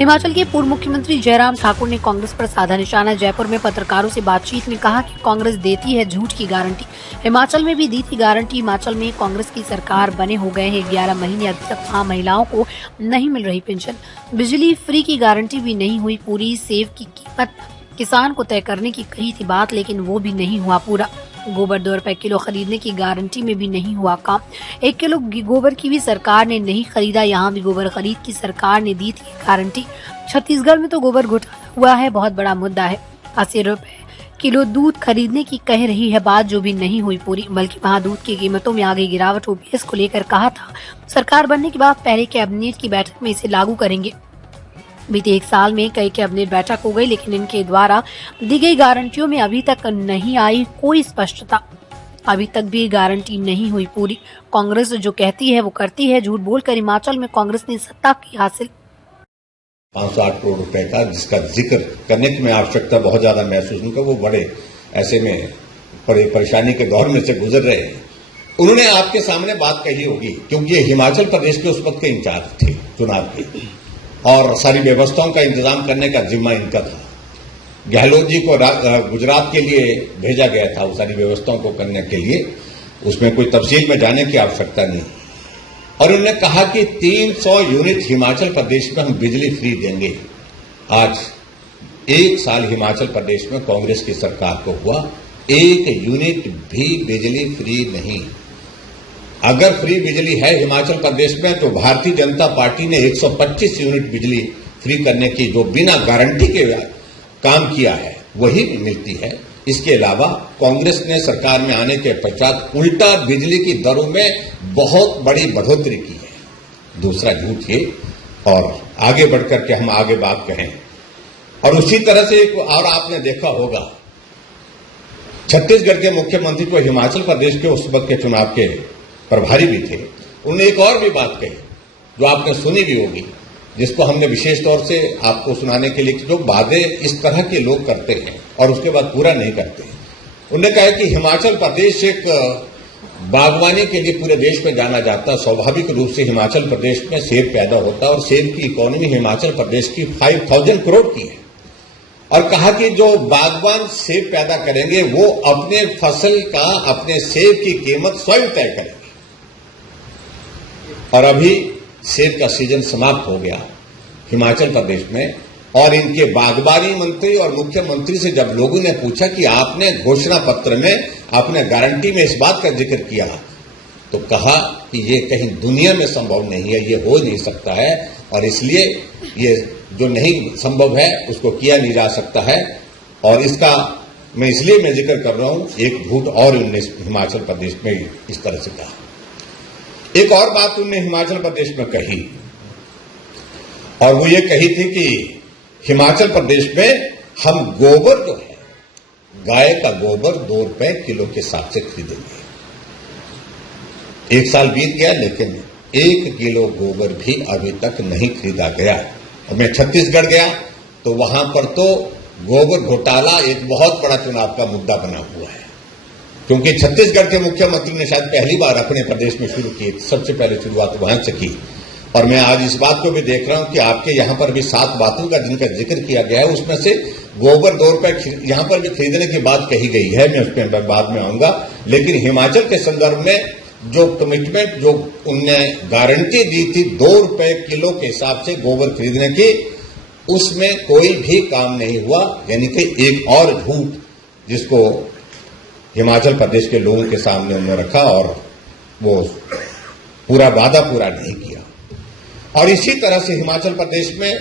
हिमाचल के पूर्व मुख्यमंत्री जयराम ठाकुर ने कांग्रेस पर साधा निशाना। जयपुर में पत्रकारों से बातचीत में कहा कि कांग्रेस देती है झूठ की गारंटी। हिमाचल में भी दी थी गारंटी। हिमाचल में कांग्रेस की सरकार बने हो गए हैं 11 महीने, अभी तक वहाँ महिलाओं को नहीं मिल रही पेंशन। बिजली फ्री की गारंटी भी नहीं हुई पूरी। सेब की कीमत किसान को तय करने की कही थी बात, लेकिन वो भी नहीं हुआ पूरा। गोबर 2 रुपए किलो खरीदने की गारंटी में भी नहीं हुआ काम। 1 किलो गोबर की भी सरकार ने नहीं खरीदा। यहाँ भी गोबर खरीद की सरकार ने दी थी गारंटी। छत्तीसगढ़ में तो गोबर घोटाला हुआ है, बहुत बड़ा मुद्दा है। 80 रुपए किलो दूध खरीदने की कह रही है बात, जो भी नहीं हुई पूरी। बल्कि वहाँ दूध की कीमतों में आ गई गिरावट। ओपीएस को लेकर कहा था सरकार बनने के बाद पहले कैबिनेट की बैठक में इसे लागू करेंगे। बीते 1 साल में कई कैबिनेट बैठक हो गई, लेकिन इनके द्वारा दी गई गारंटियों में अभी तक नहीं आई कोई स्पष्टता। अभी तक भी गारंटी नहीं हुई पूरी। कांग्रेस जो कहती है वो करती है। झूठ बोलकर हिमाचल में कांग्रेस ने सत्ता की हासिल। 508 करोड़ रुपए का जिसका जिक्र करने की मैं आवश्यकता बहुत ज्यादा महसूस नहीं कर, वो बड़े ऐसे में परेशानी के दौर में से गुजर रहे हैं। उन्होंने आपके सामने बात कही होगी, क्योंकि ये हिमाचल प्रदेश के उस वक्त के इंचार्ज थे चुनाव के, और सारी व्यवस्थाओं का इंतजाम करने का जिम्मा इनका था। गहलोत जी को गुजरात के लिए भेजा गया था वो सारी व्यवस्थाओं को करने के लिए। उसमें कोई तफसील में जाने की आवश्यकता नहीं। और उन्होंने कहा कि 300 यूनिट हिमाचल प्रदेश में हम बिजली फ्री देंगे। आज 1 साल हिमाचल प्रदेश में कांग्रेस की सरकार को हुआ, 1 यूनिट भी बिजली फ्री नहीं। अगर फ्री बिजली है हिमाचल प्रदेश में तो भारतीय जनता पार्टी ने 125 यूनिट बिजली फ्री करने की जो बिना गारंटी के काम किया है वही मिलती है। इसके अलावा कांग्रेस ने सरकार में आने के पश्चात उल्टा बिजली की दरों में बहुत बड़ी बढ़ोतरी की है। दूसरा झूठ ये, और आगे बढ़कर के हम आगे बात कहें, और उसी तरह से एक और आपने देखा होगा, छत्तीसगढ़ के मुख्यमंत्री को हिमाचल प्रदेश के उस वक्त के चुनाव के प्रभारी भी थे। उन्होंने एक और भी बात कही जो आपने सुनी भी होगी, जिसको हमने विशेष तौर से आपको सुनाने के लिए, जो वादे इस तरह के लोग करते हैं और उसके बाद पूरा नहीं करते हैं। उन्होंने कहा कि हिमाचल प्रदेश एक बागवानी के लिए पूरे देश में जाना जाता है। स्वाभाविक रूप से हिमाचल प्रदेश में सेब पैदा होता है और सेब की इकोनॉमी हिमाचल प्रदेश की 5000 करोड़ की है। और कहा कि जो बागवान सेब पैदा करेंगे वो अपने फसल का, अपने सेब की कीमत स्वयं तय करेंगे। और अभी सेब का सीजन समाप्त हो गया हिमाचल प्रदेश में, और इनके बागवानी मंत्री और मुख्यमंत्री से जब लोगों ने पूछा कि आपने घोषणा पत्र में, आपने गारंटी में इस बात का जिक्र किया, तो कहा कि ये कहीं दुनिया में संभव नहीं है, ये हो नहीं सकता है, और इसलिए ये जो नहीं संभव है उसको किया नहीं जा सकता है। और इसका मैं जिक्र कर रहा हूं, एक झूठ और उन्होंने हिमाचल प्रदेश में इस तरह से कहा। एक और बात उन्होंने हिमाचल प्रदेश में कही, और वो ये कही थी कि हिमाचल प्रदेश में हम गोबर जो है, गाय का गोबर 2 रुपए किलो के हिसाब से खरीदेंगे। 1 साल बीत गया, लेकिन 1 किलो गोबर भी अभी तक नहीं खरीदा गया। और मैं छत्तीसगढ़ गया तो वहां पर तो गोबर घोटाला एक बहुत बड़ा चुनाव का मुद्दा बना हुआ है, क्योंकि छत्तीसगढ़ के मुख्यमंत्री ने शायद पहली बार अपने प्रदेश में शुरू की, सबसे पहले शुरुआत वहां से की। और मैं आज इस बात को भी देख रहा हूं कि आपके यहां पर भी 7 बातों का जिनका जिक्र किया गया है, उसमें से गोबर 2 रुपए यहां पर भी खरीदने की बात कही गई है। मैं उस पर बाद में आऊंगा, लेकिन हिमाचल के संदर्भ में जो कमिटमेंट, जो उनने गारंटी दी थी 2 रुपए किलो के हिसाब से गोबर खरीदने की, उसमें कोई भी काम नहीं हुआ। यानी कि एक और झूठ जिसको हिमाचल प्रदेश के लोगों के सामने उन्होंने रखा, और वो पूरा वादा पूरा नहीं किया। और इसी तरह से हिमाचल प्रदेश में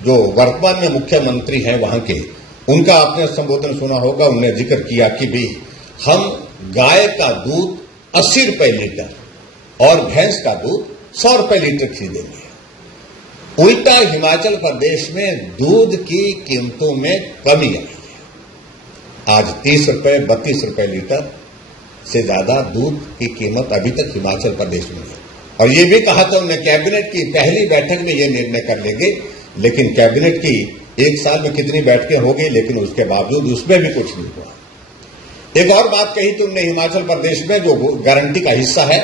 जो वर्तमान में मुख्यमंत्री हैं वहां के, उनका आपने संबोधन सुना होगा, उन्होंने जिक्र किया कि भी हम गाय का दूध 80 रुपए लीटर और भैंस का दूध 100 रुपए लीटर खरीदेंगे। उल्टा हिमाचल प्रदेश में दूध की कीमतों में कमी आई है। आज 30 रुपए 32 रुपए लीटर से ज्यादा दूध की कीमत अभी तक हिमाचल प्रदेश में है। और ये भी कहा था उन्होंने कैबिनेट की पहली बैठक में ये निर्णय कर लेंगे, लेकिन कैबिनेट की 1 साल में कितनी बैठकें हो गई, लेकिन उसके बावजूद उसमें भी कुछ नहीं हुआ। एक और बात कही थी उन्होंने हिमाचल प्रदेश में, जो गारंटी का हिस्सा है,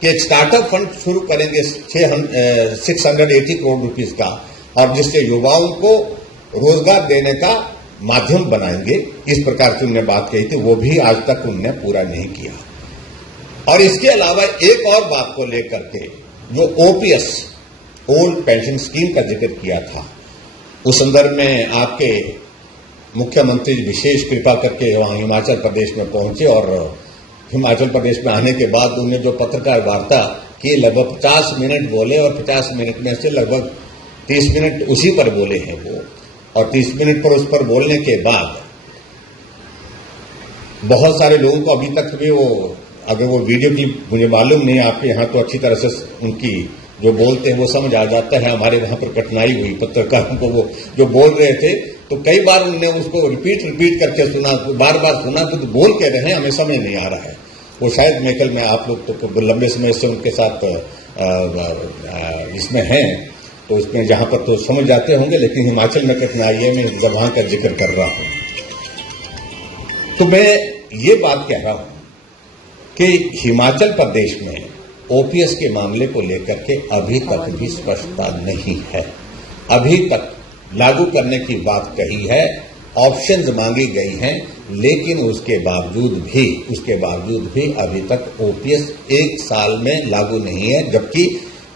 कि एक स्टार्टअप फंड शुरू करेंगे 680 करोड़ रुपीस का, और जिससे युवाओं को रोजगार देने का माध्यम बनाएंगे, इस प्रकार की उन्होंने बात कही थी। वो भी आज तक उन्होंने पूरा नहीं किया। और इसके अलावा एक और बात को लेकर के जो ओपीएस ओल्ड पेंशन स्कीम का जिक्र किया था, उस संदर्भ में आपके मुख्यमंत्री विशेष कृपा करके वहां हिमाचल प्रदेश में पहुंचे और हिमाचल प्रदेश में आने के बाद उन्होंने जो पत्रकार वार्ता की, लगभग 50 मिनट बोले और 50 मिनट में से लगभग 30 मिनट उसी पर बोले हैं वो। और 30 मिनट पर उस पर बोलने के बाद बहुत सारे लोगों को अभी तक भी वो, अगर वो वीडियो क्लिप मुझे मालूम नहीं, आपके यहाँ तो अच्छी तरह से उनकी जो बोलते हैं वो समझ आ जाता है। हमारे वहां पर कठिनाई हुई पत्रकारों को, वो जो बोल रहे थे तो कई बार उन्होंने उसको रिपीट करके सुना, बार बार सुना, तो बोल के रहे हैं, हमें समझ नहीं आ रहा है। वो शायद मेकल में आप लोग तो लंबे समय से उनके साथ इसमें हैं, तो इसमें जहां पर तो समझ जाते होंगे, लेकिन हिमाचल में कठिनाई है, मैं वहां का जिक्र कर रहा हूं। तो मैं ये बात कह रहा हूं कि हिमाचल प्रदेश में ओपीएस के मामले को लेकर के अभी तक भी स्पष्टता नहीं है। अभी तक लागू करने की बात कही है, ऑप्शंस मांगी गई हैं, लेकिन उसके बावजूद भी अभी तक ओपीएस 1 साल में लागू नहीं है। जबकि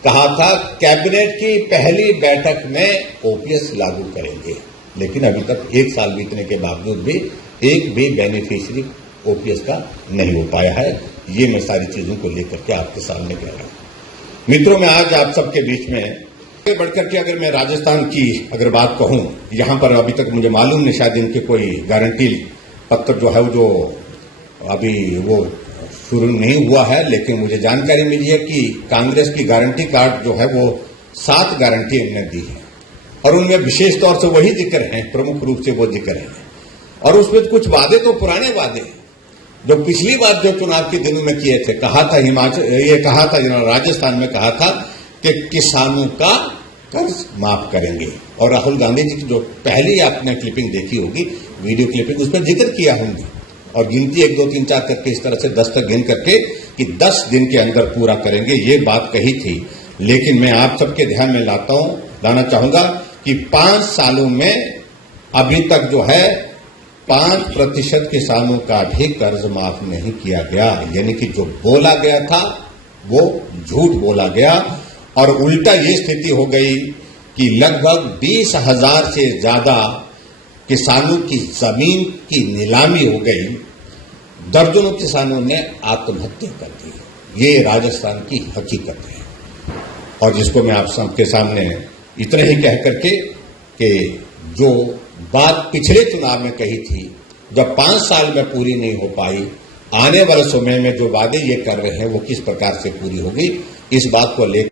कहा था कैबिनेट की पहली बैठक में ओपीएस लागू करेंगे, लेकिन अभी तक 1 साल बीतने के बावजूद भी एक भी बेनिफिशियरी ओपीएस का नहीं हो पाया है। ये मैं सारी चीजों को लेकर के आपके सामने कह रहा हूं। मित्रों, मैं आज आप सबके बीच में आगे बढ़कर के अगर मैं राजस्थान की अगर बात कहूं, यहां पर अभी तक मुझे मालूम नहीं, शायद इनके कोई गारंटी पत्र जो है जो अभी वो शुरू नहीं हुआ है, लेकिन मुझे जानकारी मिली है कि कांग्रेस की गारंटी कार्ड जो है वो 7 गारंटी इन्होंने दी है और उनमें विशेष तौर से वही जिक्र है, प्रमुख रूप से वो जिक्र है। और उसमें कुछ वादे तो पुराने वादे हैं जो पिछली बार जो चुनाव के दिनों में किए थे। कहा था राजस्थान में कहा था कि किसानों का कर्ज माफ करेंगे, और राहुल गांधी जी की जो पहली आपने क्लिपिंग देखी होगी, वीडियो क्लिपिंग, उस पर जिक्र किया होंगे और गिनती 1 2 3 4 करके इस तरह से 10 तक गिन करके कि 10 दिन के अंदर पूरा करेंगे, ये बात कही थी। लेकिन मैं आप सबके ध्यान में लाना चाहूंगा कि 5 सालों में अभी तक जो है 5% किसानों का भी कर्ज माफ नहीं किया गया। यानी कि जो बोला गया था वो झूठ बोला गया, और उल्टा ये स्थिति हो गई कि लगभग 20,000 से ज्यादा किसानों की जमीन की नीलामी हो गई। दर्जनों किसानों ने आत्महत्या कर दी। ये राजस्थान की हकीकत है, और जिसको मैं आप सबके सामने इतना ही कह करके कि जो बात पिछले चुनाव में कही थी, जब 5 साल में पूरी नहीं हो पाई, आने वाले समय में जो वादे ये कर रहे हैं वो किस प्रकार से पूरी होगी, इस बात को लेकर